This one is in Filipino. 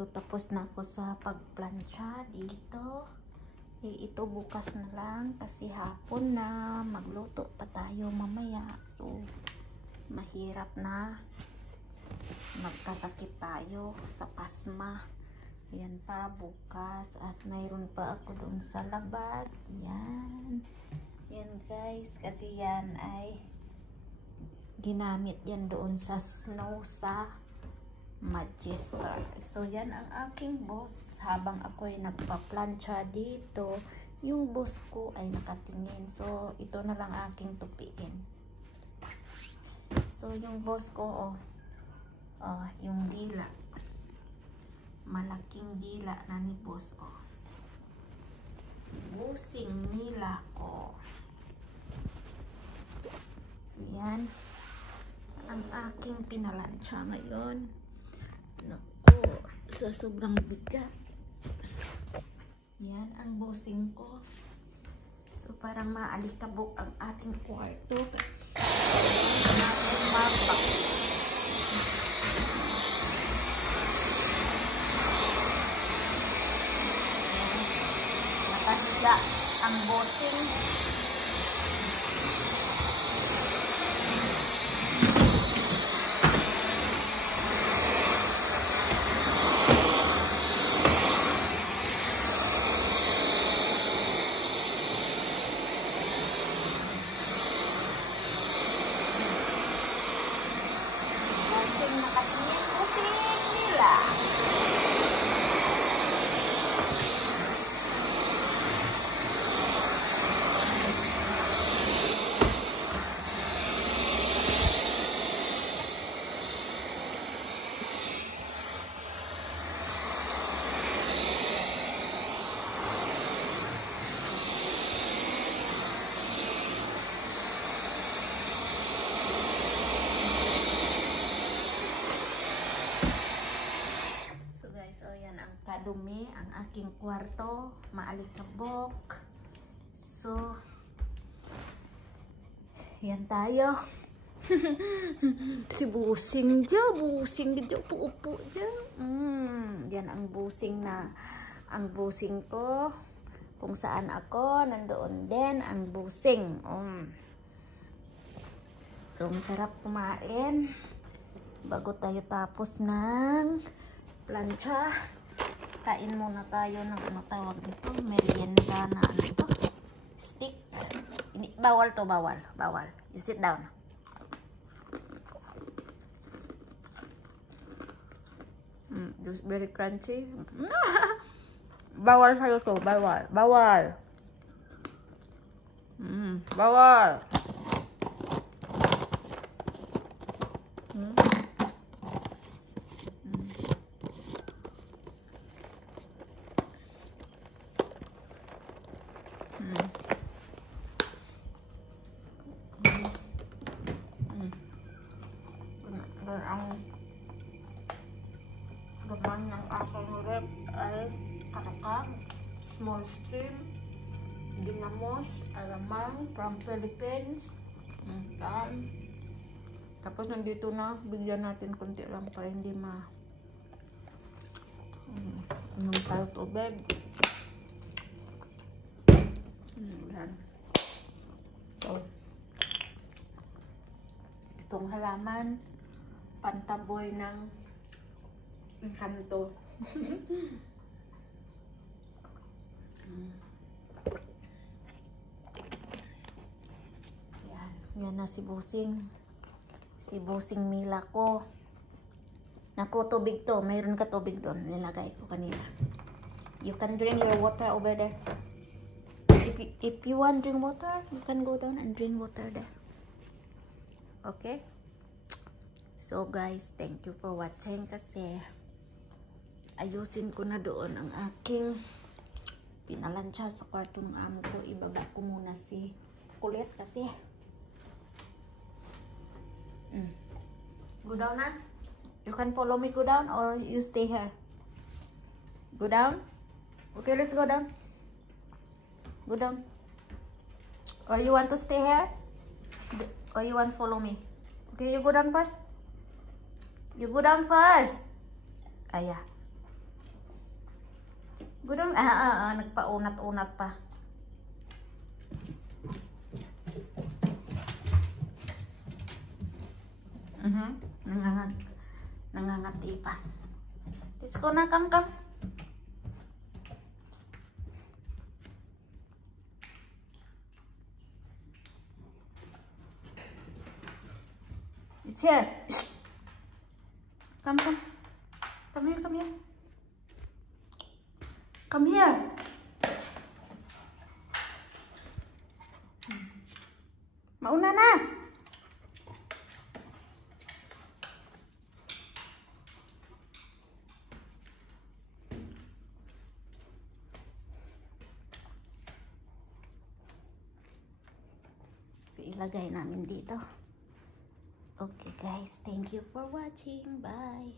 So, tapos na ako sa pagplansya dito. Ito bukas na lang kasi hapon na. Magluto pa tayo mamaya. So, mahirap na. Magkasakit tayo sa pasma. Yan pa bukas. At mayroon pa ako doon sa labas. Yan. Yan guys. Kasi yan ay ginamit yan doon sa snow sa Manchester. So yan ang aking boss. Habang ako ay nagpa-plancha dito, yung boss ko ay nakatingin. So ito na lang aking tupiin. So yung boss ko, yung dila, malaking dila na ni boss, busing nila ko. So yan ang aking pinalansya ngayon. Naku, sa sobrang bigat. Yan ang busing ko. So parang maalikabok ang ating kwarto. Nakahiga ang busing. Nakatingin busing nila. Kadumi ang aking kwarto, maalikabok. So yan tayo. Si busing dyan, upo dyan. Yan ang busing na, ang busing ko. Kung saan ako, nandoon din ang busing. So masarap kumain bago tayo tapos ng plancha. Kain muna tayo ng ano tawag dito, merienda na ano to, stick. Bawal to, bawal. You sit down. Just very crunchy. Bawal sa'yo to, bawal. Bawal. Ang laman ng aking rep ay karakang, small stream, ginamos, alamang from Philippines. Tapos nandito na, bigyan natin konti lang para hindi inom tayo tubig. Yan. So, itong halaman pantaboy ng kanto. Yan na si busing. Si busing mila ko. Naku, tubig to. Mayroon ka tubig doon. Nilagay ko kanina. You can drink your water over there. If you want drink water, you can go down and drink water there. Okay? So guys, thank you for watching kasi ayusin ko na doon ang aking pinalansya sa kwarto ng amo ko. Ibaba ko muna si kulit kasi. Go down na. You can follow me, go down or you stay here. Go down. Okay, let's go down. Go down. Or you want to stay here? Or you want to follow me? Okay, you go down first. You go down first. Yeah. Budong, nagpaunat-unat pa. Nangangati pa. Let's go na, come. It's here. Come here. Come here. Mauna na. Ilagay namin dito. Okay guys, thank you for watching. Bye.